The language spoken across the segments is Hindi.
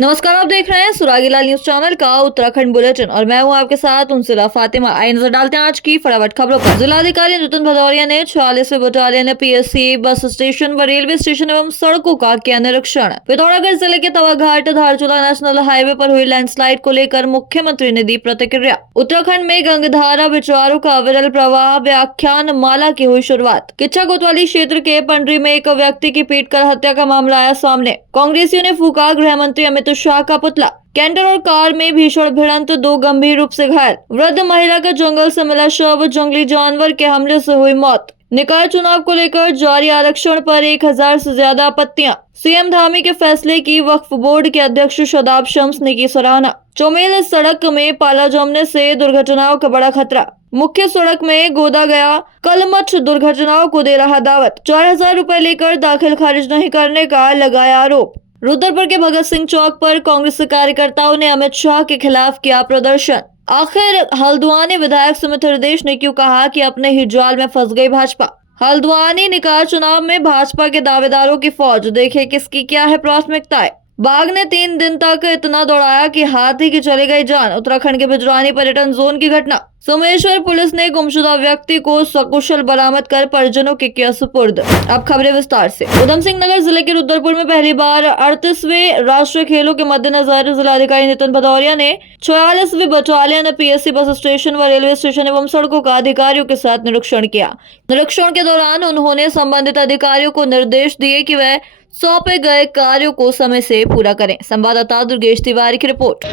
नमस्कार, आप देख रहे हैं सुरागीलाल न्यूज चैनल का उत्तराखंड बुलेटिन और मैं हूं आपके साथ उनसिला फातिमा। आइए नजर डालते हैं आज की फटाफट खबरों पर। जिलाधिकारी नितिन भदौरिया ने 46वीं बटालियन पीएससी बस स्टेशन व रेलवे स्टेशन एवं सड़कों का किया निरीक्षण। पिथौरागढ़ जिले के तवाघाट धारचूला नेशनल हाईवे पर हुई लैंडस्लाइड को लेकर मुख्यमंत्री ने दी प्रतिक्रिया। उत्तराखंड में गंगधारा विचारों का विरल प्रवाह व्याख्यान माला की हुई शुरुआत। किच्छा कोतवाली क्षेत्र के पंडरी में एक व्यक्ति की पीटकर हत्या का मामला आया सामने। कांग्रेसियों ने फूका गृह मंत्री अमित शाह का पुतला। कैंटर और कार में भीषण भिड़ंत, 2 गंभीर रूप से घायल। वृद्ध महिला का जंगल से मिला शव, जंगली जानवर के हमले से हुई मौत। निकाय चुनाव को लेकर जारी आरक्षण पर 1000 से ज्यादा आपत्तियां। सीएम धामी के फैसले की वक्फ बोर्ड के अध्यक्ष शदाब शम्स ने की सराहना। चौमेल सड़क में पाला जमने से दुर्घटनाओं का बड़ा खतरा। मुख्य सड़क में गोदा गया कलमठ दुर्घटनाओं को दे रहा दावत। 4000 रुपए लेकर दाखिल खारिज नहीं करने का लगाया आरोप। रुद्रपुर के भगत सिंह चौक पर कांग्रेस कार्यकर्ताओं ने अमित शाह के खिलाफ किया प्रदर्शन। आखिर हल्द्वानी विधायक सुमित हृदयेश ने क्यों कहा कि अपने ही जाल में फंस गई भाजपा। हल्द्वानी निकाय चुनाव में भाजपा के दावेदारों की फौज, देखे किसकी क्या है प्राथमिकताएं। बाघ ने 3 दिन तक इतना दौड़ाया कि हाथी की चली गई जान। उत्तराखंड के बिजरानी पर्यटन जोन की घटना। सोमेश्वर पुलिस ने गुमशुदा व्यक्ति को सकुशल बरामद कर परिजनों के किया सुपुर्द। अब खबरें विस्तार से। उधम सिंह नगर जिले के रुद्रपुर में पहली बार 38वें राष्ट्रीय खेलों के मद्देनजर जिलाधिकारी नितिन भदौरिया ने 46वीं बटालियन पीएससी बस स्टेशन व रेलवे स्टेशन एवं सड़कों का अधिकारियों के साथ निरीक्षण किया। निरीक्षण के दौरान उन्होंने संबंधित अधिकारियों को निर्देश दिए कि वह सौंपे गए कार्यों को समय से पूरा करें। संवाददाता दुर्गेश तिवारी की रिपोर्ट।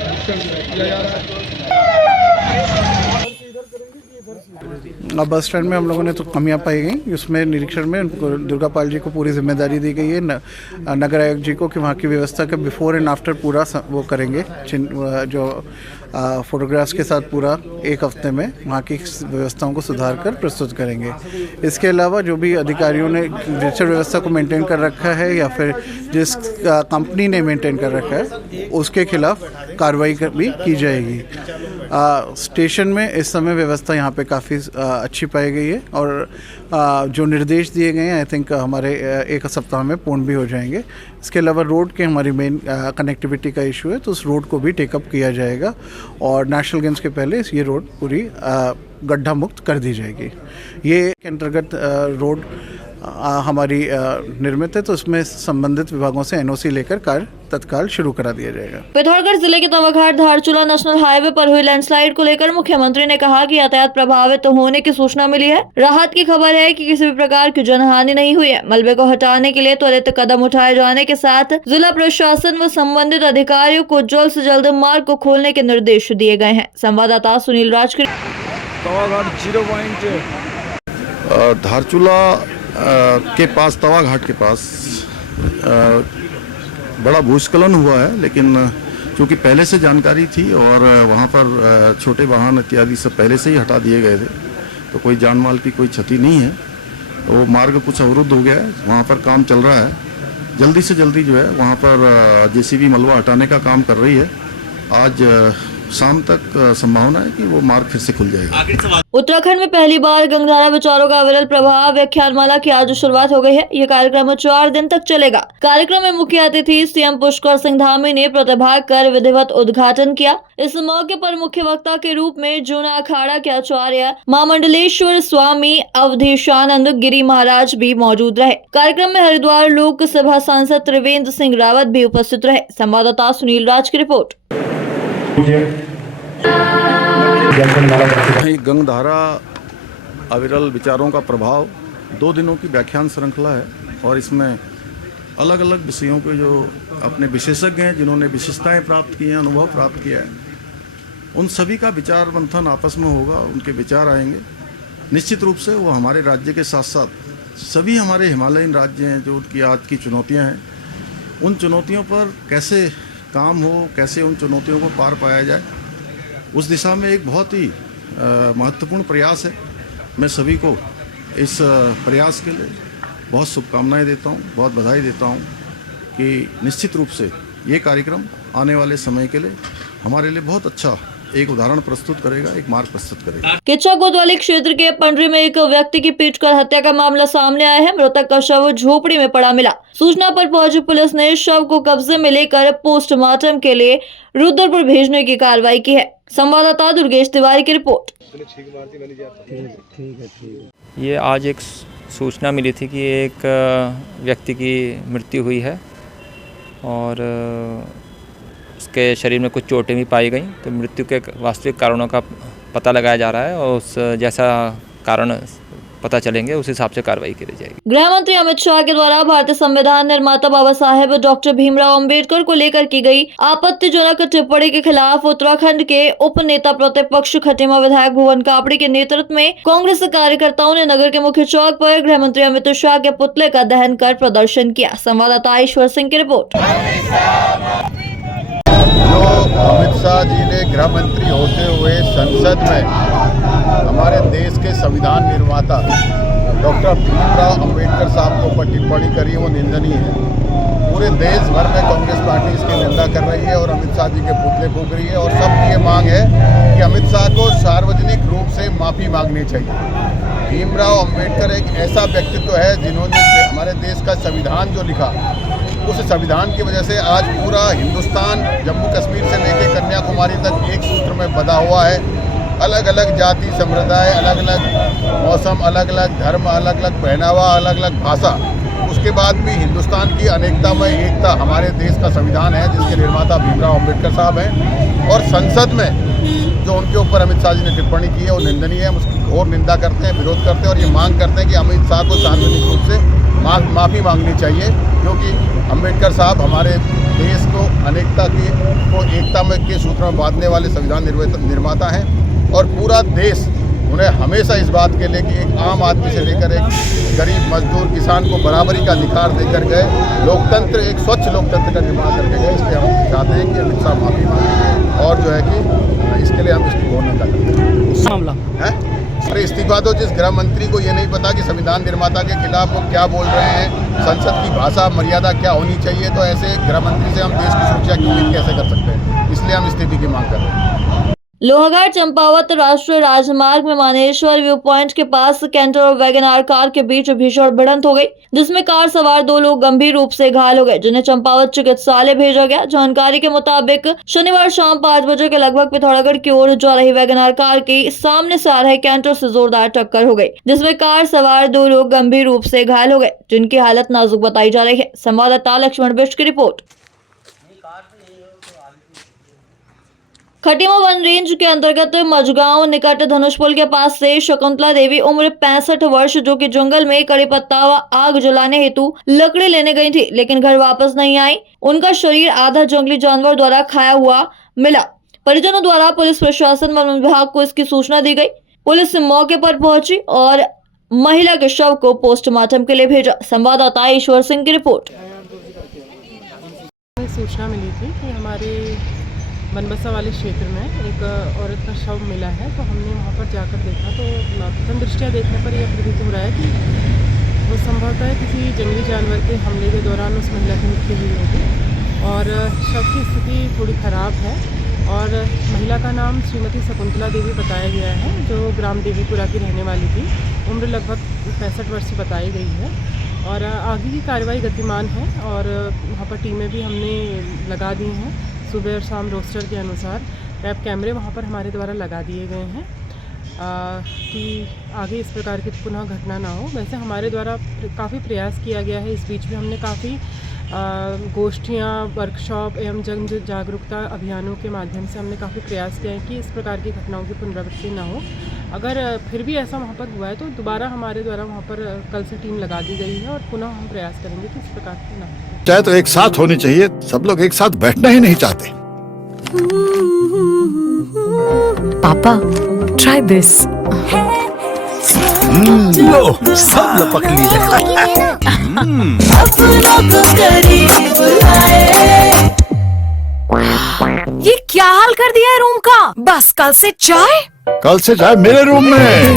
बस स्टैंड में हम लोगों ने तो कमियां पाई गई। उसमें निरीक्षण में दुर्गा पाल जी को पूरी जिम्मेदारी दी गई है, नगर आयुक्त जी को, कि वहाँ की व्यवस्था का बिफोर एंड आफ्टर पूरा वो करेंगे, जो फोटोग्राफ्स के साथ पूरा 1 हफ्ते में वहाँ की व्यवस्थाओं को सुधार कर प्रस्तुत करेंगे। इसके अलावा जो भी अधिकारियों ने डिजिटल व्यवस्था को मेंटेन कर रखा है या फिर जिस कंपनी ने मेंटेन कर रखा है उसके खिलाफ कार्रवाई भी की जाएगी। स्टेशन में इस समय व्यवस्था यहाँ पे काफ़ी अच्छी पाई गई है और जो निर्देश दिए गए हैं आई थिंक हमारे 1 सप्ताह में पूर्ण भी हो जाएंगे। इसके अलावा रोड के हमारी मेन कनेक्टिविटी का इशू है, तो उस रोड को भी टेकअप किया जाएगा और नेशनल गेम्स के पहले ये रोड पूरी गड्ढा मुक्त कर दी जाएगी। ये के अंतर्गत रोड हमारी निर्मित है, तो इसमें संबंधित विभागों से एनओसी लेकर कार्य तत्काल शुरू करा दिया जाएगा। पिथौरागढ़ जिले के तवाघाट धारचूला नेशनल हाईवे पर हुई लैंडस्लाइड को लेकर मुख्यमंत्री ने कहा कि यातायात प्रभावित होने की सूचना मिली है। राहत की खबर है कि किसी भी प्रकार की जनहानि नहीं हुई है। मलबे को हटाने के लिए त्वरित कदम उठाए जाने के साथ जिला प्रशासन व संबंधित अधिकारियों को जल्द से जल्द मार्ग को खोलने के निर्देश दिए गए हैं। संवाददाता सुनील राज की। धारचूला के पास, तवाघाट के पास बड़ा भूस्खलन हुआ है, लेकिन चूँकि पहले से जानकारी थी और वहाँ पर छोटे वाहन इत्यादि सब पहले से ही हटा दिए गए थे, तो कोई जान माल की कोई क्षति नहीं है। तो मार्ग कुछ अवरुद्ध हो गया है, वहाँ पर काम चल रहा है। जल्दी से जल्दी जो है वहाँ पर जेसीबी मलबा हटाने का काम कर रही है। आज शाम तक संभावना है कि वो मार्ग फिर से खुल जाएगा। उत्तराखंड में पहली बार गंगधारा विचारों का विरल प्रभाव व्याख्यानमाला की आज शुरुआत हो गई है। ये कार्यक्रम 4 दिन तक चलेगा। कार्यक्रम में मुख्य अतिथि सीएम पुष्कर सिंह धामी ने प्रतिभाग कर विधिवत उद्घाटन किया। इस मौके पर मुख्य वक्ता के रूप में जूना अखाड़ा के आचार्य महामंडलेश्वर स्वामी अवधेशानंद गिरी महाराज भी मौजूद रहे। कार्यक्रम में हरिद्वार लोक सभा सांसद त्रिवेंद्र सिंह रावत भी उपस्थित रहे। संवाददाता सुनील राज की रिपोर्ट। गंगधारा अविरल विचारों का प्रभाव 2 दिनों की व्याख्यान श्रृंखला है और इसमें अलग अलग विषयों के जो अपने विशेषज्ञ हैं, जिन्होंने विशेषताएं प्राप्त की हैं, अनुभव प्राप्त किया है, उन सभी का विचार मंथन आपस में होगा। उनके विचार आएंगे। निश्चित रूप से वो हमारे राज्य के साथ साथ सभी हमारे हिमालयन राज्य हैं, जो उनकी आज की चुनौतियाँ हैं, उन चुनौतियों पर कैसे काम हो, कैसे उन चुनौतियों को पार पाया जाए, उस दिशा में एक बहुत ही महत्वपूर्ण प्रयास है। मैं सभी को इस प्रयास के लिए बहुत शुभकामनाएं देता हूं, बहुत बधाई देता हूं कि निश्चित रूप से ये कार्यक्रम आने वाले समय के लिए हमारे लिए बहुत अच्छा एक उदाहरण प्रस्तुत करेगा, एक मार्ग प्रस्तुत करेगा। किच्चा कोतवाली क्षेत्र के पंडरी में एक व्यक्ति की पीटकर हत्या का मामला सामने आया है। मृतक का शव झोपड़ी में पड़ा मिला। सूचना पर पहुंची पुलिस ने शव को कब्जे में लेकर पोस्टमार्टम के लिए रुद्रपुर भेजने की कार्रवाई की है। संवाददाता दुर्गेश तिवारी की रिपोर्ट। ये आज एक सूचना मिली थी कि एक व्यक्ति की मृत्यु हुई है और उसके शरीर में कुछ चोटें भी पाई गई। तो मृत्यु के वास्तविक कारणों का पता लगाया जा रहा है और उस जैसा कारण पता चलेंगे उस हिसाब से कार्रवाई की जाएगी। गृह मंत्री अमित शाह के द्वारा भारतीय संविधान निर्माता बाबा साहेब डॉक्टर भीमराव अंबेडकर को लेकर की गई आपत्तिजनक टिप्पणी के खिलाफ उत्तराखंड के उप नेता प्रतिपक्ष खटीमा विधायक भुवन कापड़ी के नेतृत्व में कांग्रेस कार्यकर्ताओं ने नगर के मुख्य चौक पर गृह मंत्री अमित शाह के पुतले का दहन कर प्रदर्शन किया। संवाददाता ईश्वर सिंह की रिपोर्ट। जो अमित शाह जी ने गृह मंत्री होते हुए संसद में हमारे देश के संविधान निर्माता डॉक्टर भीमराव अंबेडकर साहब के ऊपर टिप्पणी करी है, वो निंदनीय है। पूरे देश भर में कांग्रेस पार्टी इसकी निंदा कर रही है और अमित शाह जी के पुतले फूंक रही है और सबकी ये मांग है कि अमित शाह को सार्वजनिक रूप से माफ़ी मांगनी चाहिए। भीमराव अंबेडकर एक ऐसा व्यक्तित्व है जिन्होंने हमारे देश का संविधान जो लिखा, उस संविधान की वजह से आज पूरा हिंदुस्तान जम्मू कश्मीर से लेकर कन्याकुमारी तक एक सूत्र में बंधा हुआ है। अलग अलग जाति संप्रदाय, अलग अलग मौसम, अलग अलग धर्म, अलग अलग पहनावा, अलग अलग भाषा, उसके बाद भी हिंदुस्तान की अनेकता में एकता हमारे देश का संविधान है जिसके निर्माता भीमराव अंबेडकर साहब हैं। और संसद में जो उनके ऊपर अमित शाह जी ने टिप्पणी की है वो निंदनीय है। हम उसकी घोर निंदा करते हैं, विरोध करते हैं और ये मांग करते हैं कि अमित शाह को सार्वजनिक रूप से माफ़ी मांगनी चाहिए, क्योंकि अंबेडकर साहब हमारे देश को अनेकता को एकता में के सूत्र में बांधने वाले संविधान निर्माता हैं और पूरा देश उन्हें हमेशा इस बात के लिए कि एक आम आदमी से लेकर एक गरीब मजदूर किसान को बराबरी का अधिकार देकर गए, लोकतंत्र, एक स्वच्छ लोकतंत्र का निर्माण करके गए। इसलिए हम चाहते हैं कि अमित शाह माफ़ी मांगे और जो है कि इसके लिए हम इसकी घोर निंदा करते हैं। मामला है अरे इस्तीफा दो। जिस गृह मंत्री को ये नहीं पता कि संविधान निर्माता के खिलाफ वो क्या बोल रहे हैं, संसद की भाषा मर्यादा क्या होनी चाहिए, तो ऐसे गृह मंत्री से हम देश की सुरक्षा की उम्मीद कैसे कर सकते हैं? इसलिए हम इस्तीफे की मांग कर रहे हैं। लोहाघाट चंपावत राष्ट्रीय राजमार्ग में मानेश्वर व्यू पॉइंट के पास कैंटर और वैगनआर कार के बीच भीषण भिड़ंत हो गई, जिसमें कार सवार 2 लोग गंभीर रूप से घायल हो गए, जिन्हें चंपावत चिकित्सालय भेजा गया। जानकारी के मुताबिक शनिवार शाम 5 बजे के लगभग पिथौरागढ़ की ओर जा रही वैगनआर कार की सामने से आ रहे कैंटर से जोरदार टक्कर हो गई, जिसमें कार सवार 2 लोग गंभीर रूप से घायल हो गए, जिनकी हालत नाजुक बताई जा रही है। संवाददाता लक्ष्मण बिष्ट की रिपोर्ट। खटीमा वन रेंज के अंतर्गत मजगांव निकट धनुषपुल के पास से शकुंतला देवी उम्र 65 वर्ष, जो कि जंगल में कड़ी पत्ता व आग जलाने हेतु लकड़ी लेने गई थी, लेकिन घर वापस नहीं आई। उनका शरीर आधा जंगली जानवर द्वारा खाया हुआ मिला। परिजनों द्वारा पुलिस प्रशासन व वन विभाग को इसकी सूचना दी गई। पुलिस मौके पर पहुंची और महिला के शव को पोस्टमार्टम के लिए भेजा। संवाददाता ईश्वर सिंह की रिपोर्ट। सूचना मिली थी कि हमारे बनबसा वाले क्षेत्र में एक औरत का शव मिला है, तो हमने वहाँ पर जाकर देखा तो प्रथम दृष्टया देखने पर यह प्रतीत हो रहा है कि वो संभवतः किसी जंगली जानवर के हमले के दौरान उस महिला की मृत्यु हुई होगी और शव की स्थिति थोड़ी ख़राब है और महिला का नाम श्रीमती शकुंतला देवी बताया गया है, जो ग्राम देवीपुरा की रहने वाली थी। उम्र लगभग 65 वर्ष बताई गई है और आगे की कार्रवाई गतिमान है और वहाँ पर टीमें भी हमने लगा दी हैं। सुबह और शाम रोस्टर के अनुसार टैप कैमरे वहाँ पर हमारे द्वारा लगा दिए गए हैं कि आगे इस प्रकार की पुनः घटना ना हो। वैसे हमारे द्वारा काफ़ी प्रयास किया गया है। इस बीच में हमने काफ़ी गोष्ठियाँ, वर्कशॉप एवं जन जागरूकता अभियानों के माध्यम से हमने काफ़ी प्रयास किया है कि इस प्रकार की घटनाओं की पुनरावृत्ति ना हो। अगर फिर भी ऐसा वहाँ पर हुआ है तो दोबारा हमारे द्वारा वहाँ पर कल से टीम लगा दी गई है और पुनः हम प्रयास करेंगे कि इस प्रकार की ना हो। चाहे तो एक साथ होनी चाहिए, सब लोग एक साथ बैठना ही नहीं चाहते। पापा, try this. लो, सब लपक लिए। ये क्या हाल कर दिया है रूम का? बस कल से चाय कल से जाए मेरे रूम में।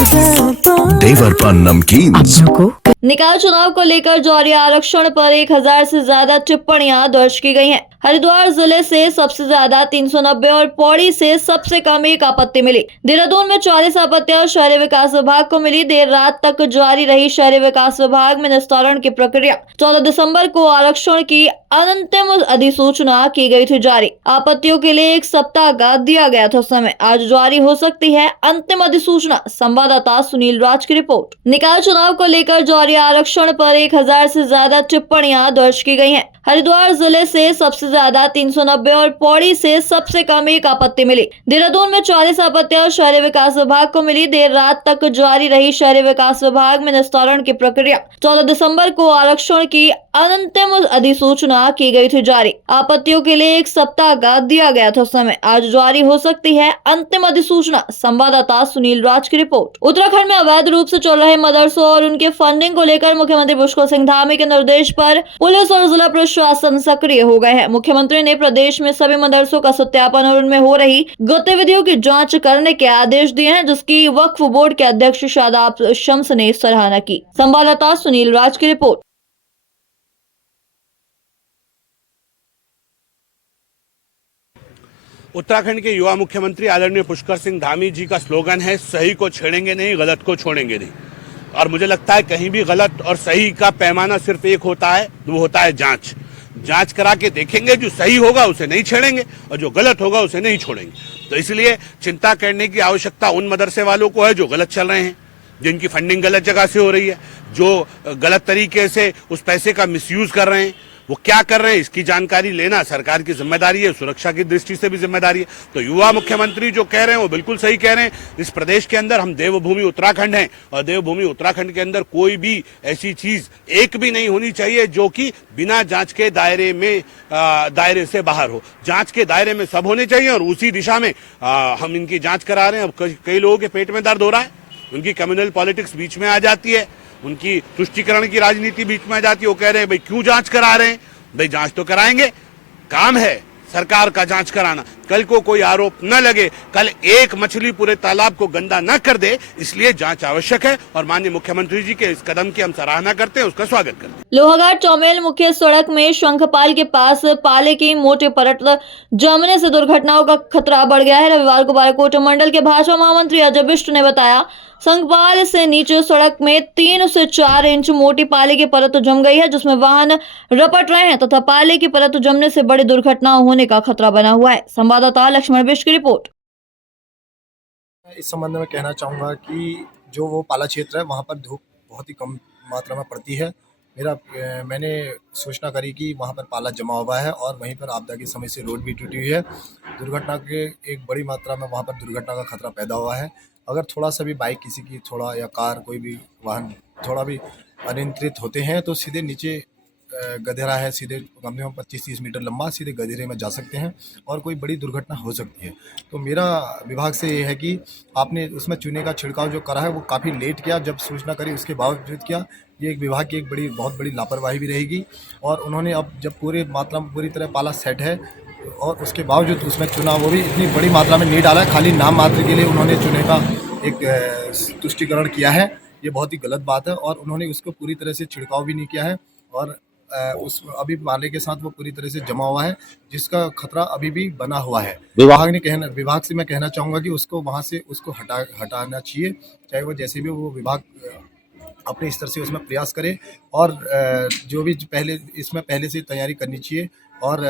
देवर पान नमकीन। अपनों को निकाय चुनाव को लेकर जारी आरक्षण पर 1000 से ज्यादा टिप्पणियां दर्ज की गई हैं। हरिद्वार जिले से सबसे ज्यादा 390 और पौड़ी से सबसे कम 1 आपत्ति मिली। देहरादून में 40 आपत्तियां शहरी विकास विभाग को मिली। देर रात तक जारी रही शहरी विकास विभाग में निस्तारण की प्रक्रिया। 14 दिसंबर को आरक्षण की अंतिम अधिसूचना की गई थी जारी। आपत्तियों के लिए 1 सप्ताह का दिया गया था समय। आज जारी हो सकती है अंतिम अधिसूचना। संवाददाता सुनील राज की रिपोर्ट। निकाय चुनाव को लेकर जारी आरक्षण पर 1000 से ज्यादा टिप्पणियां दर्ज की गई हैं। हरिद्वार जिले से सबसे ज्यादा 390 और पौड़ी से सबसे कम 1 आपत्ति मिली। देहरादून में 40 आपत्तियां शहरी विकास विभाग को मिली। देर रात तक जारी रही शहरी विकास विभाग में निस्तारण की प्रक्रिया। 14 दिसंबर को आरक्षण की अंतिम अधिसूचना की गई थी जारी। आपत्तियों के लिए 1 सप्ताह का दिया गया था समय। आज जारी हो सकती है अंतिम अधिसूचना। संवाददाता सुनील राज की रिपोर्ट। उत्तराखंड में अवैध रूप से चल रहे मदरसों और उनके फंडिंग को लेकर मुख्यमंत्री पुष्कर सिंह धामी के निर्देश पर पुलिस और जिला प्रशासन सक्रिय हो गए हैं। मुख्यमंत्री ने प्रदेश में सभी मदरसों का सत्यापन और उनमें हो रही गतिविधियों की जांच करने के आदेश दिए हैं, जिसकी वक्फ बोर्ड के अध्यक्ष शादाब शम्स ने सराहना की। संवाददाता सुनील राज की रिपोर्ट। उत्तराखंड के युवा मुख्यमंत्री आदरणीय पुष्कर सिंह धामी जी का स्लोगन है, सही को छेड़ेंगे नहीं, गलत को छोड़ेंगे नहीं। और मुझे लगता है कहीं भी गलत और सही का पैमाना सिर्फ एक होता है, वो होता है जांच। जांच करा के देखेंगे, जो सही होगा उसे नहीं छेड़ेंगे और जो गलत होगा उसे नहीं छोड़ेंगे। तो इसलिए चिंता करने की आवश्यकता उन मदरसे वालों को है जो गलत चल रहे हैं, जिनकी फंडिंग गलत जगह से हो रही है, जो गलत तरीके से उस पैसे का मिसयूज कर रहे हैं। वो क्या कर रहे हैं इसकी जानकारी लेना सरकार की जिम्मेदारी है, सुरक्षा की दृष्टि से भी जिम्मेदारी है। तो युवा मुख्यमंत्री जो कह रहे हैं वो बिल्कुल सही कह रहे हैं। इस प्रदेश के अंदर हम देवभूमि उत्तराखंड हैं और देवभूमि उत्तराखंड के अंदर कोई भी ऐसी चीज एक भी नहीं होनी चाहिए जो कि बिना जांच के दायरे से बाहर हो। जांच के दायरे में सब होने चाहिए और उसी दिशा में हम इनकी जांच करा रहे हैं। अब कई लोगों के पेट में दर्द हो रहा है, उनकी कम्युनल पॉलिटिक्स बीच में आ जाती है, उनकी तुष्टीकरण की राजनीति बीच में आ जाती है। वो कह रहे हैं भाई क्यों जांच करा रहे हैं? भाई जांच तो कराएंगे, काम है सरकार का जांच कराना। कल को कोई आरोप न लगे, कल एक मछली पूरे तालाब को गंदा न कर दे, इसलिए जांच आवश्यक है। और माननीय मुख्यमंत्री जी के इस कदम की हम सराहना करते हैं, उसका स्वागत करते हैं। लोहाघाट चौमेल मुख्य सड़क में शंखपाल के पास पाले की मोटे परत जमने से दुर्घटनाओं का खतरा बढ़ गया है। रविवार को बाराकोट मंडल के भाजपा महामंत्री अजय बिष्ट ने बताया, शंखपाल से नीचे सड़क में 3 से 4 इंच मोटी पाले की परत जम गई है, जिसमें वाहन रपट रहे हैं तथा पाले की परत जमने से बड़ी दुर्घटनाओं होने का खतरा बना हुआ है। संवाददाता लक्ष्मण बिष्ट की रिपोर्ट। इस संबंध में कहना चाहूँगा कि जो वो पाला क्षेत्र है वहाँ पर धूप बहुत ही कम मात्रा में पड़ती है। मैंने सूचना करी कि वहाँ पर पाला जमा हुआ है और वहीं पर आपदा के समय से रोड भी टूटी हुई है। दुर्घटना के एक बड़ी मात्रा में वहाँ पर दुर्घटना का खतरा पैदा हुआ है। अगर थोड़ा सा भी बाइक किसी की थोड़ा या कार कोई भी वाहन थोड़ा भी अनियंत्रित होते हैं तो सीधे नीचे गधेरा है, सीधे कम से कम 25-30 मीटर लंबा, सीधे गधेरे में जा सकते हैं और कोई बड़ी दुर्घटना हो सकती है। तो मेरा विभाग से ये है कि आपने उसमें चूने का छिड़काव जो करा है वो काफ़ी लेट किया, जब सूचना करी उसके बावजूद किया। ये एक विभाग की एक बहुत बड़ी लापरवाही भी रहेगी। और उन्होंने अब जब पूरी मात्रा में पूरी तरह पाला सेट है और उसके बावजूद उसमें चुना वो भी इतनी बड़ी मात्रा में नहीं डाला है, खाली नाम मात्र के लिए उन्होंने चुने का एक तुष्टीकरण किया है। ये बहुत ही गलत बात है और उन्होंने उसको पूरी तरह से छिड़काव भी नहीं किया है और उस अभी पाले के साथ वो पूरी तरह से जमा हुआ है, जिसका खतरा अभी भी बना हुआ है। विभाग से मैं कहना चाहूँगा कि उसको वहाँ से उसको हटाना चाहिए, चाहे वो जैसे भी वो विभाग अपने स्तर से उसमें प्रयास करे और जो भी पहले से तैयारी करनी चाहिए। और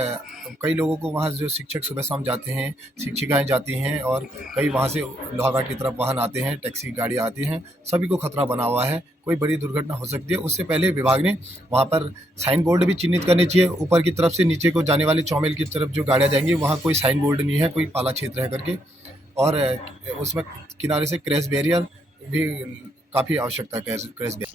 कई लोगों को वहाँ जो शिक्षक सुबह शाम जाते हैं, शिक्षिकाएं जाती हैं और कई वहाँ से लोहाघाट की तरफ वाहन आते हैं, टैक्सी गाड़ियाँ आती हैं, सभी को खतरा बना हुआ है, कोई बड़ी दुर्घटना हो सकती है। उससे पहले विभाग ने वहाँ पर साइन बोर्ड भी चिन्हित करने चाहिए। ऊपर की तरफ से नीचे को जाने वाली चौमेल की तरफ जो गाड़ियाँ जाएंगी वहाँ कोई साइन बोर्ड नहीं है, कोई पाला क्षेत्र है करके। और उसमें किनारे से क्रैश बैरियर भी काफी आवश्यकता है।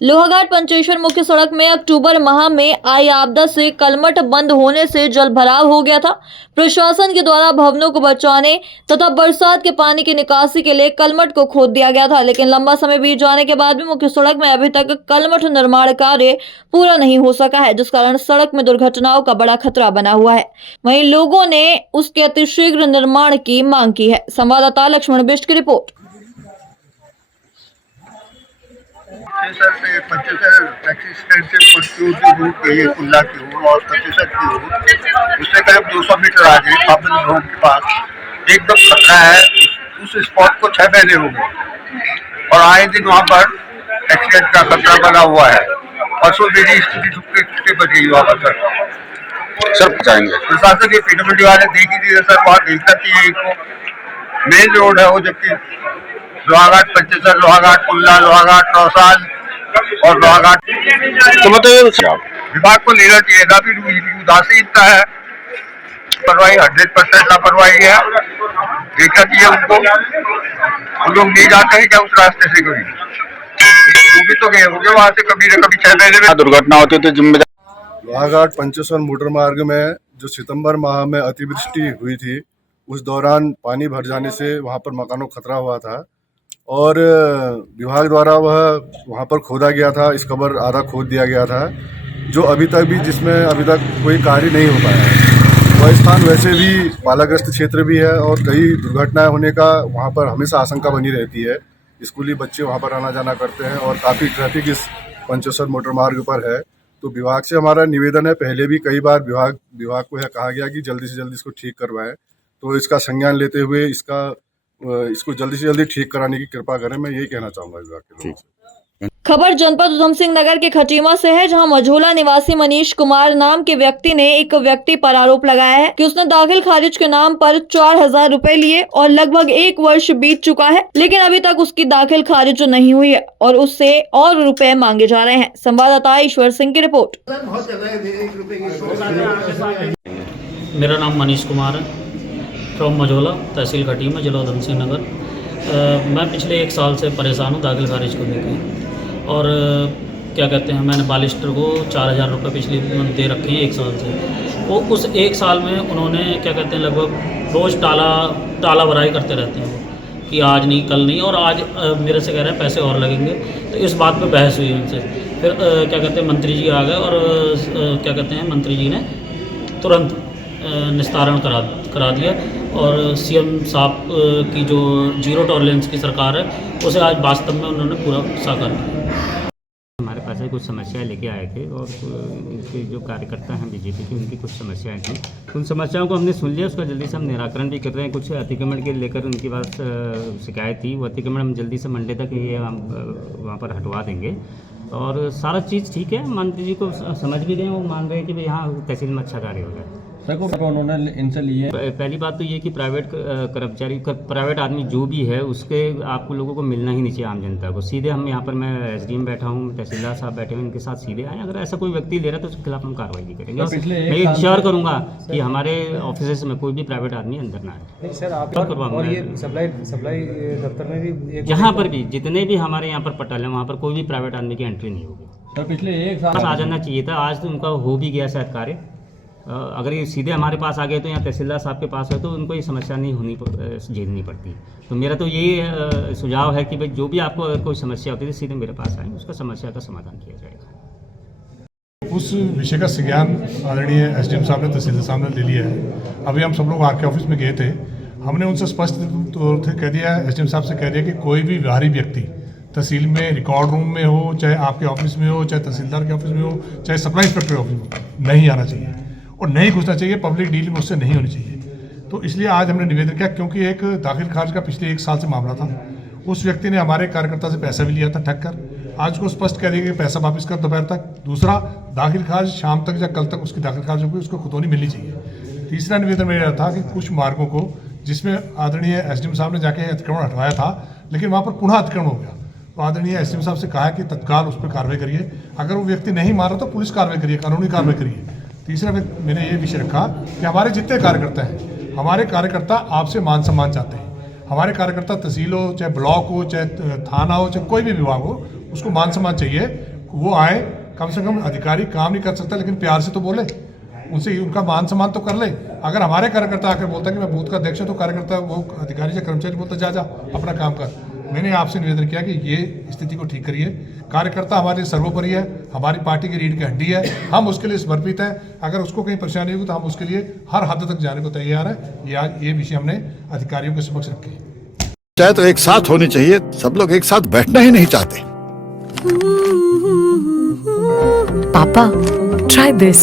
लोहाघाट पंचेश्वर मुख्य सड़क में अक्टूबर माह में आई आपदा से कलमट बंद होने से जल भराव हो गया था। प्रशासन के द्वारा भवनों को बचाने तथा बरसात के पानी की निकासी के लिए कलमट को खोद दिया गया था, लेकिन लंबा समय बीत जाने के बाद भी मुख्य सड़क में अभी तक कलमट निर्माण कार्य पूरा नहीं हो सका है, जिस कारण सड़क में दुर्घटनाओं का बड़ा खतरा बना हुआ है। वहीं लोगों ने उसके अतिशीघ्र निर्माण की मांग की है। संवाददाता लक्ष्मण बिष्ट की रिपोर्ट। पच्चीसर से टैक्सी स्टैंड से पटरू की रूट गई है कुल्ला की ओर और पच्चीसर की ओर, उससे करीब 200 मीटर आगे पापन रोड के पास एकदम खतरा है। उस स्पॉट को 6 महीने हो गए और आए दिन वहाँ पर एक्सीडेंट का खतरा बना हुआ है। परसों मेरी स्थिति बच गई वहाँ पर सर पहुँचाएंगे प्रशासन के पीडब्ल्यूडी वाले देख ही नहीं सर, वहाँ देखना चाहिए इनको। मेन रोड है वो, जबकि लोहाघाट पंचेसर, लोहाघाट कुल्ला, लोहाघाट रौसाल और लोहाघाट, तो मतलब विभाग को लेना चाहिए ना। फिर उदासीनता है, लापरवाही 100% लापरवाही है, देखना चाहिए उनको। हम लोग नहीं जाते हैं क्या उस रास्ते से, कभी वो भी तो गए होंगे वहाँ से कभी न कभी 6 महीने में दुर्घटना होती तो जिम्मेदार। लोहाघाट पंचेश्वर मोटर मार्ग में जो सितंबर माह में अतिवृष्टि हुई थी, उस दौरान पानी भर जाने से वहाँ पर मकानों को खतरा हुआ था और विभाग द्वारा वहाँ पर खोदा गया था। इस कबर आधा खोद दिया गया था, जो अभी तक कोई कार्य नहीं हो पाया है। वह स्थान वैसे भी पालाग्रस्त क्षेत्र भी है और कई दुर्घटनाएं होने का वहाँ पर हमेशा आशंका बनी रहती है। स्कूली बच्चे वहाँ पर आना जाना करते हैं और काफ़ी ट्रैफिक इस पंचेश्वर मोटर मार्ग पर है। तो विभाग से हमारा निवेदन है, पहले भी कई बार विभाग को यह कहा गया कि जल्दी से जल्दी इसको ठीक करवाएं, तो इसका संज्ञान लेते हुए इसको जल्दी से जल्दी ठीक कराने की कृपा करें। मैं यही कहना चाहूँगा विभाग के लोगों से। खबर जनपद उधम सिंह नगर के खटीमा से है, जहां मझोला निवासी मनीष कुमार नाम के व्यक्ति ने एक व्यक्ति पर आरोप लगाया है कि उसने दाखिल खारिज के नाम पर 4000 रुपए लिए और लगभग 1 वर्ष बीत चुका है, लेकिन अभी तक उसकी दाखिल खारिज नहीं हुई है और उससे और रुपए मांगे जा रहे हैं। संवाददाता ईश्वर सिंह की रिपोर्ट। मेरा नाम मनीष कुमार है, फ्रॉम मझोला, तहसील खटीमा, जिला उधम सिंह नगर। मैं पिछले 1 साल से परेशान हूँ दाखिल खारिज को लेकर और क्या कहते हैं, मैंने बालिस्टर को 4000 रुपये पिछले मंथ दे रखे हैं 1 साल से। वो उस 1 साल में उन्होंने क्या कहते हैं लगभग रोज़ टाला भराई करते रहते हैं वो कि आज नहीं कल नहीं, और आज मेरे से कह रहे हैं पैसे और लगेंगे। तो इस बात पे बहस हुई उनसे, फिर क्या कहते हैं मंत्री जी आ गए और क्या कहते हैं मंत्री जी ने तुरंत निस्तारण करा दिया और सीएम साहब की जो जीरो टॉलरेंस की सरकार है उसे आज वास्तव में उन्होंने पूरा साकार किया। हमारे पास कुछ समस्याएं लेके आए थे और इनके जो कार्यकर्ता हैं बीजेपी के, उनकी कुछ समस्याएं थी। उन समस्याओं को हमने सुन लिया, उसका जल्दी से हम निराकरण भी कर रहे हैं। कुछ अतिक्रमण के लेकर उनके पास शिकायत थी, वो अतिक्रमण हम जल्दी से मंडे तक ये हम वहाँ पर हटवा देंगे और सारा चीज़ ठीक है। मंत्री जी को समझ भी गए, वो मान रहे हैं कि भाई यहाँ तहसील में अच्छा कार्य हो रहा है। उन्होंने इनसे लिए पहली बात तो ये कि प्राइवेट कर्मचारी, प्राइवेट आदमी जो भी है उसके आपको लोगों को मिलना ही नहीं चाहिए, आम जनता को। सीधे हम यहाँ पर, मैं एसडीएम बैठा हूँ, तहसीलदार साहब बैठे हुए, इनके साथ सीधे आए। अगर ऐसा कोई व्यक्ति ले रहा है तो उसके खिलाफ हम कार्रवाई भी करेंगे। मैं ये श्योर करूँगा कि हमारे ऑफिस में कोई भी प्राइवेट आदमी अंदर ना आए। सर आप और ये सप्लाई दफ्तर में भी जहाँ पर भी जितने भी हमारे यहाँ पर पटल हैं वहाँ पर कोई भी प्राइवेट आदमी की एंट्री नहीं होगी। सर पिछले 1 साल आ जाना चाहिए था, आज तो उनका हो भी गया शायद कार्य। अगर ये सीधे हमारे पास आ गए तो यहाँ तहसीलदार साहब के पास है तो उनको ये समस्या नहीं झेलनी पड़ती। तो मेरा तो यही सुझाव है कि भाई जो भी आपको अगर कोई समस्या होती है सीधे मेरे पास आए, उसका समस्या का समाधान किया जाएगा। उस विषय का संज्ञान आदरणीय एसडीएम साहब ने, तहसीलदार साहब ने ले लिया है। अभी हम सब लोग आके ऑफिस में गए थे, हमने उनसे स्पष्ट तौर से कह दिया, एसडीएम साहब से कह दिया कि कोई भी बाहरी व्यक्ति तहसील में रिकॉर्ड रूम में हो, चाहे आपके ऑफिस में हो, चाहे तहसीलदार के ऑफिस में हो, चाहे सप्लाई इंस्पेक्टर के ऑफिस में हो, नहीं आना चाहिए और नहीं घुसना चाहिए। पब्लिक डीलिंग उससे नहीं होनी चाहिए। तो इसलिए आज हमने निवेदन किया, क्योंकि एक दाखिल खारिज का पिछले 1 साल से मामला था। उस व्यक्ति ने हमारे कार्यकर्ता से पैसा भी लिया था ठग कर। आज उसको स्पष्ट कह दिया कि पैसा वापस कर दोपहर तक। दूसरा, दाखिल खारिज शाम तक या कल तक उसकी दाखिल खारिज होगी, उसको खुदोनी मिलनी चाहिए। तीसरा निवेदन मेरा था कि कुछ मार्गों को जिसमें आदरणीय एसडीएम साहब ने जाके अतिक्रमण हटवाया था, लेकिन वहाँ पर पुनः अतिक्रमण हो गया, तो आदरणीय एसडीएम साहब से कहा कि तत्काल उस पर कार्रवाई करिए। अगर वो व्यक्ति नहीं मार रहा तो पुलिस कार्रवाई करिए, कानूनी कार्रवाई करिए। तीसरा मैंने ये विषय रखा कि हमारे जितने कार्यकर्ता हैं, हमारे कार्यकर्ता आपसे मान सम्मान चाहते हैं। हमारे कार्यकर्ता तहसील हो, चाहे ब्लॉक हो, चाहे थाना हो, चाहे कोई भी विभाग हो, उसको मान सम्मान चाहिए। वो आए, कम से कम अधिकारी काम नहीं कर सकता लेकिन प्यार से तो बोले, उनसे उनका मान सम्मान तो कर ले। अगर हमारे कार्यकर्ता आकर बोलता कि मैं बूथ का अध्यक्ष हूँ, तो कार्यकर्ता वो अधिकारी या कर्मचारी बोलता जा अपना काम कर। मैंने आपसे निवेदन किया कि ये स्थिति को ठीक करिए। कार्यकर्ता हमारे सर्वोपरि है, हमारी पार्टी की रीढ़ की हड्डी है, हम उसके लिए समर्पित हैं। अगर उसको कहीं परेशानी होगी तो हम उसके लिए हर हद तक जाने को तैयार है। ये विषय हमने अधिकारियों के समक्ष रखे। चाहे तो एक साथ होनी चाहिए, सब लोग एक साथ बैठना ही नहीं चाहते। पापा ट्राई दिस।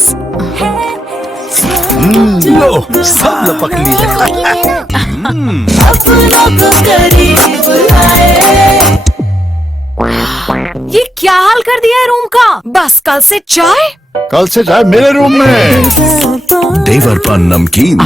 लो सब लपक लिए। ये क्या हाल कर दिया है रूम का? बस कल से चाय मेरे रूम में। देवर पान नमकीन।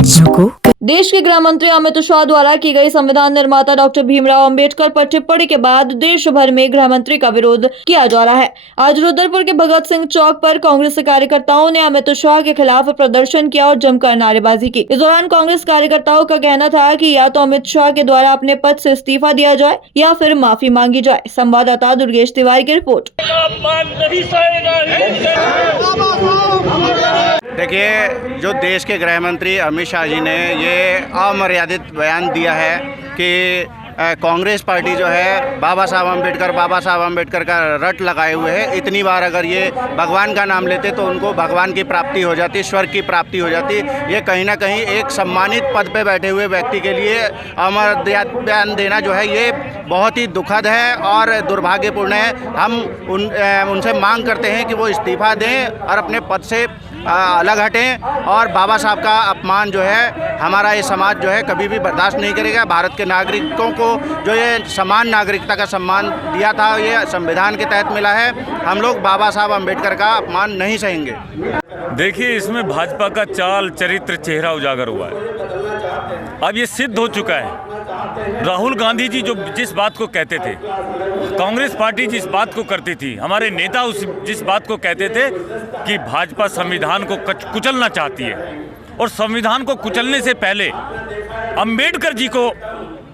देश के गृह मंत्री अमित शाह द्वारा की गई संविधान निर्माता डॉक्टर भीमराव अंबेडकर पर टिप्पणी के बाद देश भर में गृह मंत्री का विरोध किया जा रहा है। आज रुद्रपुर के भगत सिंह चौक पर कांग्रेस कार्यकर्ताओं ने अमित शाह के खिलाफ प्रदर्शन किया और जमकर नारेबाजी की। इस दौरान कांग्रेस कार्यकर्ताओं का कहना था कि या तो अमित शाह के द्वारा अपने पद से इस्तीफा दिया जाए या फिर माफी मांगी जाए। संवाददाता दुर्गेश तिवारी की रिपोर्ट। देखिए, जो देश के गृह मंत्री अमित शाह जी ने ये अमर्यादित बयान दिया है कि कांग्रेस पार्टी जो है बाबा साहब अम्बेडकर का रट लगाए हुए है। इतनी बार अगर ये भगवान का नाम लेते तो उनको भगवान की प्राप्ति हो जाती, स्वर्ग की प्राप्ति हो जाती। ये कहीं ना कहीं एक सम्मानित पद पे बैठे हुए व्यक्ति के लिए अमर्यादित बयान देना जो है ये बहुत ही दुखद है और दुर्भाग्यपूर्ण है। हम उनसे मांग करते हैं कि वो इस्तीफा दें और अपने पद से अलग हटें और बाबा साहब का अपमान जो है हमारा ये समाज जो है कभी भी बर्दाश्त नहीं करेगा। भारत के नागरिकों को जो ये समान नागरिकता का सम्मान दिया था ये संविधान के तहत मिला है। हम लोग बाबा साहब अम्बेडकर का अपमान नहीं सहेंगे। देखिए, इसमें भाजपा का चाल चरित्र चेहरा उजागर हुआ है। अब ये सिद्ध हो चुका है। राहुल गांधी जी जो जिस बात को कहते थे, कांग्रेस पार्टी जिस बात को करती थी, हमारे नेता जिस बात को कहते थे कि भाजपा संविधान को कुचलना चाहती है और संविधान को कुचलने से पहले अंबेडकर जी को,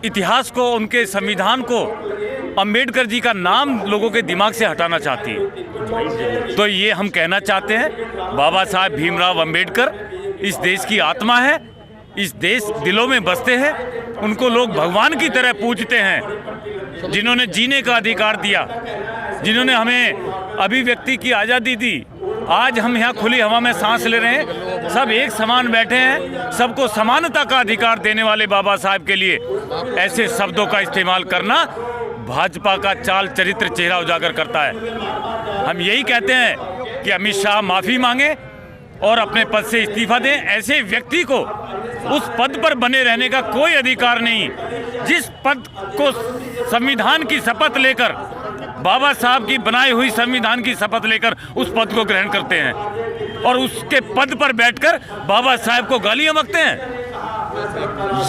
इतिहास को, उनके संविधान को, अंबेडकर जी का नाम लोगों के दिमाग से हटाना चाहती है। तो ये हम कहना चाहते हैं, बाबा साहब भीमराव अंबेडकर इस देश की आत्मा है, इस देश दिलों में बसते हैं। उनको लोग भगवान की तरह पूजते हैं, जिन्होंने जीने का अधिकार दिया, जिन्होंने हमें अभिव्यक्ति की आज़ादी दी। आज हम यहाँ खुली हवा में सांस ले रहे हैं, सब एक समान बैठे हैं। सबको समानता का अधिकार देने वाले बाबा साहब के लिए ऐसे शब्दों का इस्तेमाल करना भाजपा का चाल चरित्र चेहरा उजागर करता है। हम यही कहते हैं कि अमित शाह माफ़ी मांगे और अपने पद से इस्तीफा दें। ऐसे व्यक्ति को उस पद पर बने रहने का कोई अधिकार नहीं। जिस पद को संविधान की शपथ लेकर, बाबा साहब की बनाई हुई संविधान की शपथ लेकर उस पद को ग्रहण करते हैं और उसके पद पर बैठकर बाबा साहब को गालियां बकते हैं,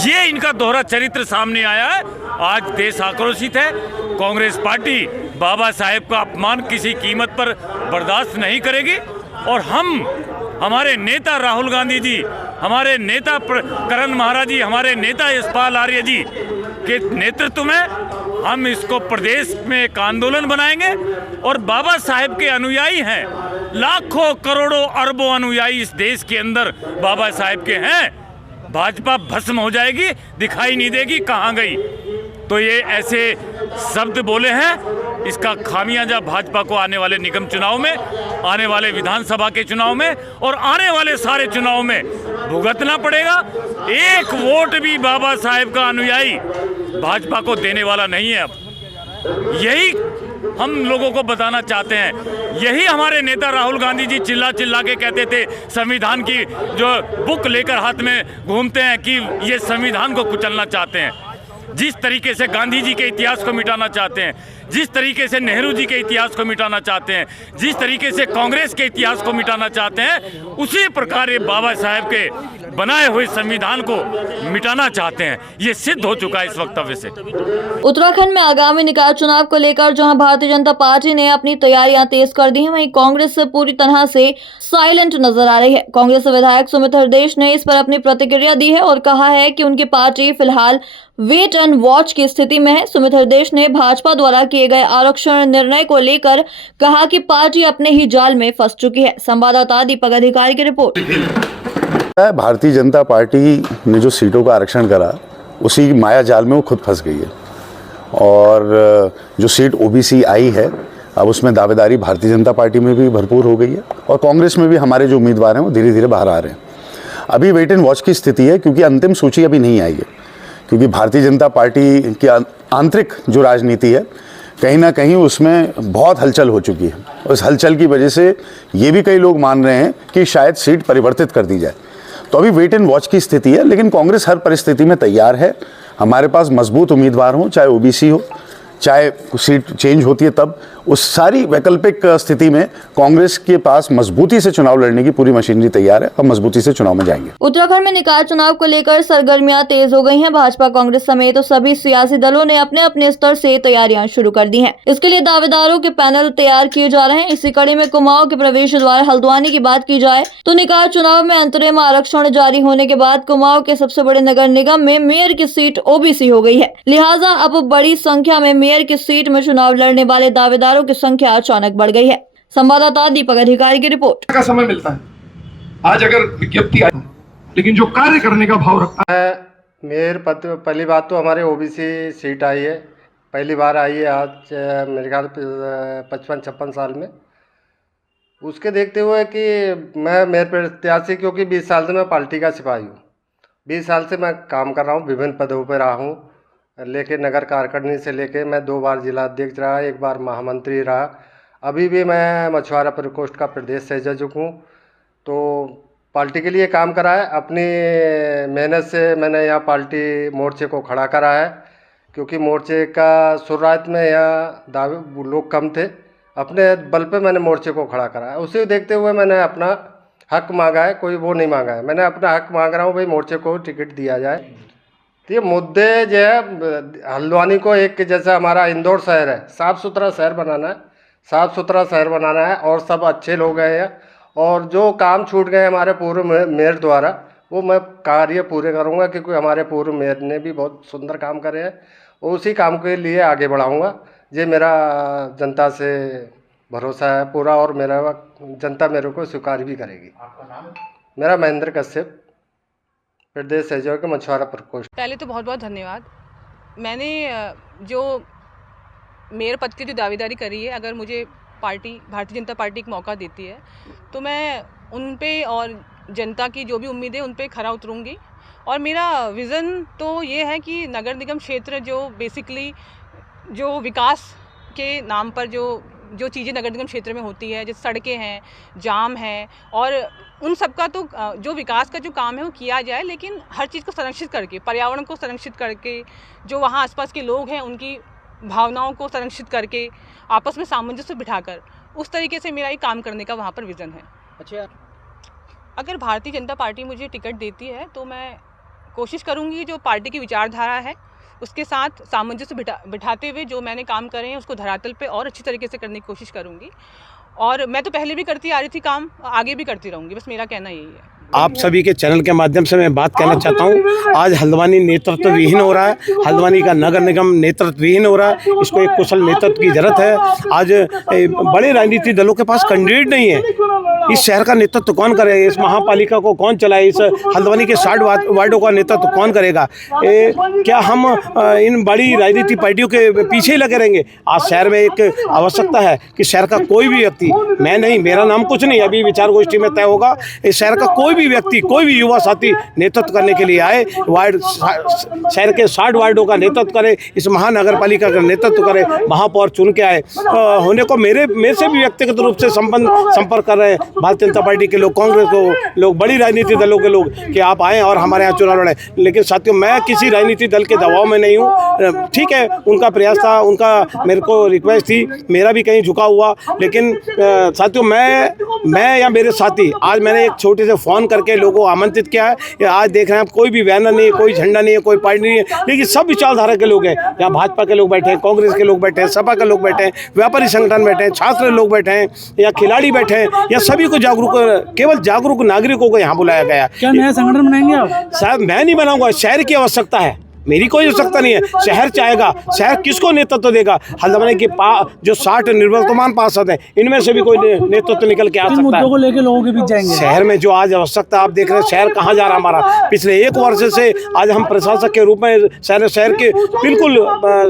ये इनका दोहरा चरित्र सामने आया है। आज देश आक्रोशित है। कांग्रेस पार्टी बाबा साहब का अपमान किसी कीमत पर बर्दाश्त नहीं करेगी और हमारे नेता राहुल गांधी जी, हमारे नेता करण महाराज जी, हमारे नेता यशपाल आर्य जी के नेतृत्व में हम इसको प्रदेश में एक आंदोलन बनाएंगे और बाबा साहब के अनुयायी हैं, लाखों करोड़ों अरबों अनुयायी इस देश के अंदर बाबा साहब के हैं। भाजपा भस्म हो जाएगी, दिखाई नहीं देगी कहाँ गई। तो ये ऐसे शब्द बोले हैं, इसका खामियाजा भाजपा को आने वाले निगम चुनाव में, आने वाले विधानसभा के चुनाव में और आने वाले सारे चुनाव में भुगतना पड़ेगा। एक वोट भी बाबा साहब का अनुयायी भाजपा को देने वाला नहीं है। अब यही हम लोगों को बताना चाहते हैं। यही हमारे नेता राहुल गांधी जी चिल्ला चिल्ला के कहते थे, संविधान की जो बुक लेकर हाथ में घूमते हैं कि ये संविधान को कुचलना चाहते हैं। जिस तरीके से गांधी जी के इतिहास को मिटाना चाहते हैं, जिस तरीके से नेहरू जी के इतिहास को मिटाना चाहते हैं, जिस तरीके से कांग्रेस के इतिहास को मिटाना चाहते हैं, उसी प्रकार ये बाबा साहब के बनाए हुए संविधान को मिटाना चाहते हैं। ये सिद्ध हो चुका है इस वक्तव्य से। उत्तराखंड में आगामी निकाय चुनाव को लेकर जहां भारतीय जनता पार्टी ने अपनी तैयारियां तेज कर दी हैं, वहीं कांग्रेस पूरी तरह से साइलेंट नजर आ रही है। कांग्रेस विधायक सुमित हरदेश ने इस पर अपनी प्रतिक्रिया दी है और कहा है कि उनकी पार्टी फिलहाल वेट एंड वॉच की स्थिति में है। सुमित हरदेश ने भाजपा द्वारा किए गए आरक्षण निर्णय को लेकर कहा कि पार्टी अपने ही जाल में फंस चुकी है। संवाददाता दीपक अधिकारी की रिपोर्ट। भारतीय जनता पार्टी ने जो सीटों का आरक्षण करा, उसी माया जाल में वो खुद फंस गई है और जो सीट ओबीसी आई है, अब उसमें दावेदारी भारतीय जनता पार्टी में भी भरपूर हो गई है और कांग्रेस में भी हमारे जो उम्मीदवार हैं वो धीरे धीरे बाहर आ रहे हैं। अभी वेट एंड वॉच की स्थिति है क्योंकि अंतिम सूची अभी नहीं आई है, क्योंकि भारतीय जनता पार्टी की आंतरिक जो राजनीति है कहीं ना कहीं उसमें बहुत हलचल हो चुकी है। उस हलचल की वजह से ये भी कई लोग मान रहे हैं कि शायद सीट परिवर्तित कर दी जाए। तो अभी वेट एंड वॉच की स्थिति है, लेकिन कांग्रेस हर परिस्थिति में तैयार है। हमारे पास मजबूत उम्मीदवार हों, चाहे ओबीसी हो, चाहे सीट चेंज होती है तब, उस सारी वैकल्पिक स्थिति में कांग्रेस के पास मजबूती से चुनाव लड़ने की पूरी मशीनरी तैयार है और मजबूती से चुनाव में जाएंगे। उत्तराखंड में निकाय चुनाव को लेकर सरगर्मियां तेज हो गई हैं। भाजपा, कांग्रेस समेत सभी सियासी दलों ने अपने अपने स्तर से तैयारियां शुरू कर दी हैं। इसके लिए दावेदारों के पैनल तैयार किए जा रहे हैं। इसी कड़ी में कुमाऊं के प्रवेश द्वार हल्द्वानी की बात की जाए तो निकाय चुनाव में अंतरिम आरक्षण जारी होने के बाद कुमाऊं के सबसे बड़े नगर निगम में मेयर की सीट ओबीसी हो गई है। लिहाजा अब बड़ी संख्या में मेयर की सीट में चुनाव लड़ने वाले दावेदारों की संख्या अचानक बढ़ गई है। संवाददाता दीपक अधिकारी की रिपोर्ट। का समय मिलता है आज अगर विज्ञप्ति आई, लेकिन जो कार्य करने का भाव रखता है। मेयर पद पहली बात तो हमारे ओबीसी सीट आई है, पहली बार आई है आज मेरे ख्याल 55-56 साल में। उसके देखते हुए कि मैं मेयर प्रत्याशी, क्योंकि 20 साल से मैं पार्टी का सिपाही हूँ, 20 साल से मैं काम कर रहा हूँ, विभिन्न पदों पर रहा हूँ, लेके नगर कारकर्णी से लेके मैं 2 बार जिला अध्यक्ष रहा, 1 बार महामंत्री रहा, अभी भी मैं मछुआरा प्रकोष्ठ का प्रदेश संयोजक हूँ। तो पार्टी के लिए काम करा है, अपनी मेहनत से मैंने यहाँ पार्टी मोर्चे को खड़ा करा है, क्योंकि मोर्चे का शुरुआत में यहाँ दावे लोग कम थे, अपने बल पे मैंने मोर्चे को खड़ा करा है। उसे देखते हुए मैंने अपना हक मांगा है, कोई वो नहीं मांगा है, मैंने अपना हक मांग रहा हूँ, भाई मोर्चे को टिकट दिया जाए। तो ये मुद्दे जो है हल्द्वानी को एक जैसा हमारा इंदौर शहर है, साफ़ सुथरा शहर बनाना है, साफ़ सुथरा शहर बनाना है और सब अच्छे लोग हैं। और जो काम छूट गए हमारे पूर्व मेयर द्वारा, वो मैं कार्य पूरे करूंगा, क्योंकि हमारे पूर्व मेयर ने भी बहुत सुंदर काम करे हैं, उसी काम के लिए आगे बढ़ाऊंगा। ये मेरा जनता से भरोसा है पूरा, और मेरा जनता मेरे को स्वीकार भी करेगी। मेरा महेंद्र कश्यप, प्रदेश सहयोग मछुआरा प्रकोष्ठ। पहले तो बहुत बहुत धन्यवाद। मैंने जो मेयर पद की जो दावेदारी करी है, अगर मुझे पार्टी भारतीय जनता पार्टी एक मौका देती है तो मैं उन पे और जनता की जो भी उम्मीदें उन पे खरा उतरूँगी। और मेरा विज़न तो ये है कि नगर निगम क्षेत्र जो बेसिकली जो विकास के नाम पर जो चीज़ें नगर निगम क्षेत्र में होती है, जैसे सड़कें हैं, जाम है, और उन सब का तो जो विकास का जो काम है वो किया जाए, लेकिन हर चीज़ को संरक्षित करके, पर्यावरण को संरक्षित करके, जो वहाँ आसपास के लोग हैं उनकी भावनाओं को संरक्षित करके, आपस में सामंजस्य बिठाकर, उस तरीके से मेरा ये काम करने का वहाँ पर विज़न है। अच्छा, अगर भारतीय जनता पार्टी मुझे टिकट देती है तो मैं कोशिश करूँगी जो पार्टी की विचारधारा है उसके साथ सामंजस्य बिठाते हुए जो मैंने काम करे हैं उसको धरातल पे और अच्छी तरीके से करने की कोशिश करूँगी। और मैं तो पहले भी करती आ रही थी काम, आगे भी करती रहूँगी, बस मेरा कहना यही है। आप सभी के चैनल के माध्यम से मैं बात कहना चाहता हूँ, आज हल्द्वानी नेतृत्व विहीन हो रहा है, हल्द्वानी का नगर निगम नेतृत्व विहीन हो रहा है, इसको एक कुशल नेतृत्व की जरूरत है। आज बड़े राजनीतिक दलों के पास कैंडिडेट नहीं है, इस शहर का नेतृत्व कौन करेगा, इस महापालिका को कौन चलाए, इस हल्द्वानी के 60 वार्डों का नेतृत्व कौन करेगा। क्या हम इन बड़ी राजनीतिक पार्टियों के पीछे ही लगे रहेंगे। आज शहर में एक आवश्यकता है कि शहर का कोई भी व्यक्ति, मैं नहीं, मेरा नाम कुछ नहीं, अभी विचार गोष्ठी में तय होगा, इस शहर का कोई भी व्यक्ति, कोई भी युवा साथी नेतृत्व करने के लिए आए, वार्ड शहर के 60 वार्डों का नेतृत्व करे, इस महानगर पालिका का नेतृत्व करे, महापौर चुन के आए होने को मेरे से भी व्यक्तिगत रूप से संपर्क कर रहे हैं भारतीय जनता पार्टी के लोग, कांग्रेस को लोग, बड़ी राजनीतिक दलों के लोग कि आप आएँ और हमारे यहाँ चुनाव लड़ें। लेकिन साथियों, मैं किसी राजनीतिक दल के दबाव में नहीं हूँ। ठीक है, उनका प्रयास था, उनका मेरे को रिक्वेस्ट थी, मेरा भी कहीं झुका हुआ, लेकिन साथियों मैं या मेरे साथी, आज मैंने एक छोटे से फ़ोन करके लोगों को आमंत्रित किया है। आज देख रहे हैं आप, कोई भी बैनर नहीं है, कोई झंडा नहीं है, कोई पार्टी नहीं है, लेकिन सब विचारधारा के लोग हैं। यहाँ भाजपा के लोग बैठे हैं, कांग्रेस के लोग बैठे हैं, सपा के लोग बैठे हैं, व्यापारी संगठन बैठे हैं, छात्र लोग बैठे हैं, या खिलाड़ी बैठे हैं, या सभी को केवल जागरूक नागरिकों को यहाँ बुलाया गया। क्या नया संगठन बनाएंगे आप? साहब, मैं नहीं बनाऊंगा, शहर की आवश्यकता है, मेरी कोई आवश्यकता नहीं है। शहर चाहेगा, शहर किसको नेतृत्व देगा। हल्द्वानी के जो 60 निवर्तमान पार्षद हैं, इनमें से भी कोई नेतृत्व निकल के आ सकता है। मुद्दों को लेकर लोगों के बीच जाएंगे। शहर में जो आज आवश्यकता, आप देख रहे हैं शहर कहाँ जा रहा हमारा। पिछले 1 वर्ष से आज हम प्रशासक के रूप में शहर के बिल्कुल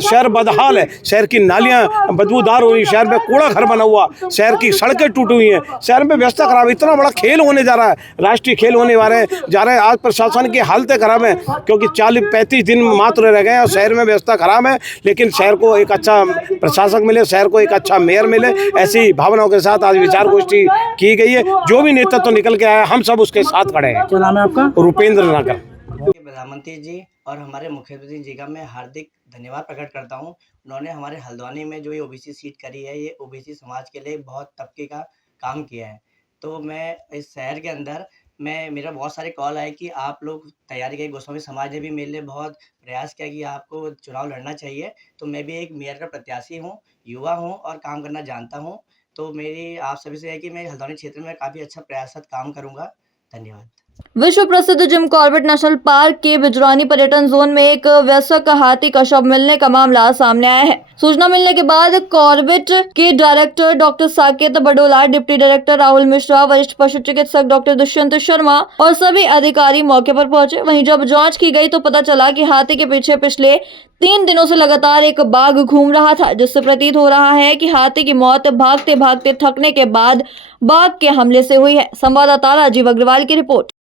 शहर बदहाल है, शहर की नालियाँ बदबूदार हो रही, शहर में कूड़ा घर बना हुआ, शहर की सड़कें टूटी हुई हैं, शहर में व्यवस्था खराब। इतना बड़ा खेल होने जा रहा है, राष्ट्रीय खेल होने जा रहे हैं। आज प्रशासन की हालतें खराब है, क्योंकि 40-35 दिन मात्र रह गए हैं और शहर में व्यवस्था खराब है, लेकिन शहर को एक अच्छा प्रशासक मिले, शहर को एक अच्छा मेयर मिले, ऐसी भावनाओं के साथ आज विचार गोष्ठी की गई है। जो भी नेतृत्व निकल के आया हम सब उसके साथ खड़े हैं। क्या नाम है आपका? रूपेंद्र नागर। प्रधानमंत्री जी और हमारे मुख्यमंत्री जी का मैं हार्दिक धन्यवाद प्रकट करता हूं। उन्होंने हमारे हल्द्वानी में जो ये ओबीसी सीट करी है, ये ओबीसी समाज के लिए बहुत तबके का काम किया है। तो मैं इस शहर के अंदर मेरा बहुत सारे कॉल आए कि आप लोग तैयारी करिए। गोस्वामी समाज ने भी मेरे लिए बहुत प्रयास किया कि आपको चुनाव लड़ना चाहिए। तो मैं भी एक मेयर का प्रत्याशी हूँ, युवा हूँ और काम करना जानता हूँ। तो मेरी आप सभी से है कि मैं हल्द्वानी क्षेत्र में काफ़ी अच्छा प्रयासरत काम करूँगा। धन्यवाद। विश्व प्रसिद्ध जिम कॉर्बेट नेशनल पार्क के बिजरानी पर्यटन जोन में एक वयस्क हाथी का शव मिलने का मामला सामने आया है। सूचना मिलने के बाद कॉर्बेट के director doctor Saket Badola, deputy director Rahul Mishra, वरिष्ठ पशु चिकित्सक डॉक्टर दुष्यंत शर्मा और सभी अधिकारी मौके पर पहुंचे। वहीं जब जांच की गई तो पता चला कि हाथी के पीछे पिछले 3 दिनों से लगातार एक बाघ घूम रहा था, जिससे प्रतीत हो रहा है कि हाथी की मौत भागते भागते थकने के बाद बाघ के हमले से हुई है। संवाददाता राजीव अग्रवाल की रिपोर्ट।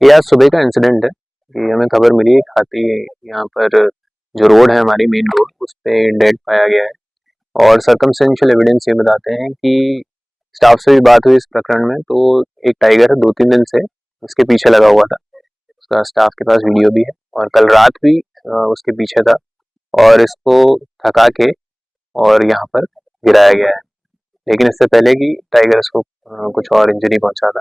ये आज सुबह का इंसिडेंट है कि हमें खबर मिली एक हाथी यहाँ पर जो रोड है हमारी मेन रोड उस पे डेड पाया गया है। और सर्कमस्टेंशियल एविडेंस ये बताते हैं कि स्टाफ से भी बात हुई इस प्रकरण में, तो एक टाइगर है 2-3 दिन से उसके पीछे लगा हुआ था। उसका स्टाफ के पास वीडियो भी है और कल रात भी उसके पीछे था और इसको थका के और यहाँ पर गिराया गया है। लेकिन इससे पहले कि टाइगर इसको कुछ और इंजरी पहुँचा था,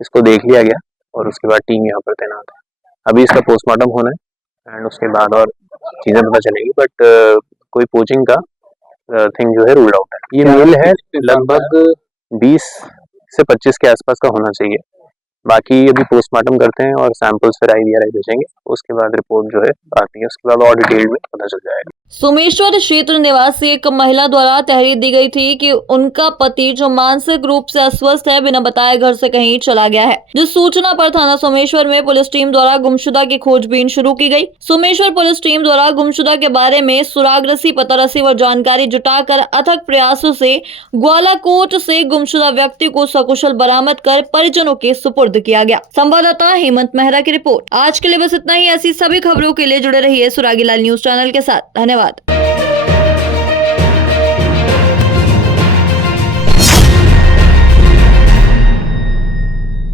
इसको देख लिया गया और उसके बाद टीम यहाँ पर तैनात है। अभी इसका पोस्टमार्टम होना है एंड उसके बाद और चीज़ें पता चलेंगी, बट कोई पोचिंग का थिंग जो है रूल्ड आउट है। ये मेल है, लगभग 20 से 25 के आसपास का होना चाहिए। बाकी अभी पोस्टमार्टम करते हैं और सैंपल्स फिर IVRI भेजेंगे, उसके बाद रिपोर्ट जो है आती है, उसके बाद और डिटेल में पता चल जाएगा। सोमेश्वर क्षेत्र निवासी एक महिला द्वारा तहरीर दी गई थी कि उनका पति जो मानसिक रूप से अस्वस्थ है, बिना बताए घर से कहीं चला गया है। जिस सूचना पर थाना सोमेश्वर में पुलिस टीम द्वारा गुमशुदा की खोजबीन शुरू की गई। सोमेश्वर पुलिस टीम द्वारा गुमशुदा के बारे में सुरागरसी, पतारसी व जानकारी जुटाकर अथक प्रयासों से ग्वालाकोट से गुमशुदा व्यक्ति को सकुशल बरामद कर परिजनों के सुपुर्द किया गया। संवाददाता हेमंत मेहरा की रिपोर्ट। आज के लिए बस इतना ही। ऐसी सभी खबरों के लिए जुड़े रहिए सुरागीलाल न्यूज चैनल के साथ। धन्यवाद।